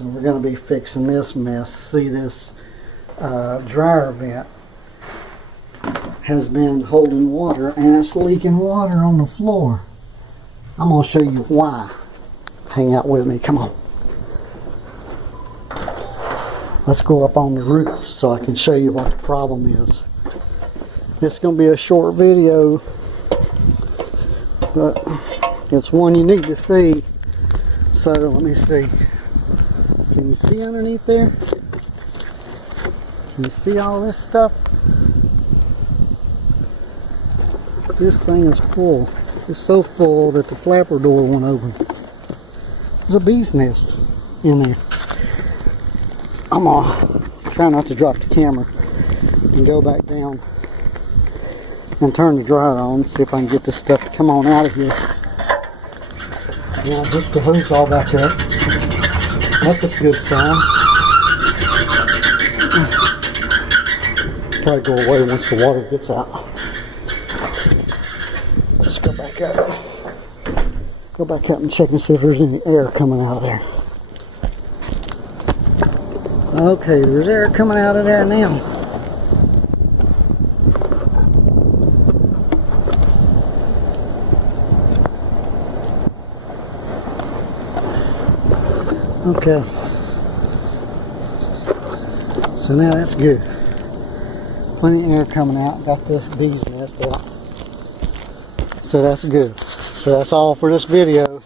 and we're going to be fixing this mess. See, this dryer vent has been holding water and it's leaking water on the floor. I'm going to show you why. Hang out with me, come on. Let's go up on the roof so I can show you what the problem is. This is going to be a short video, but it's one you need to see. So let me see. Can you see underneath there? Can you see all this stuff? This thing is full. It's so full that the flapper door won't open. There's a bee's nest in there. I'm gonna try not to drop the camera and go back down and turn the dryer on, see if I can get this stuff to come on out of here. Now just the hose all back up. That's a good sign. Probably go away once the water gets out. Let's go back up. Go back up and check and see if there's any air coming out of there. Okay, there's air coming out of there now. Okay. So now that's good. Plenty of air coming out. Got the bee's nest out. So that's good. So that's all for this video.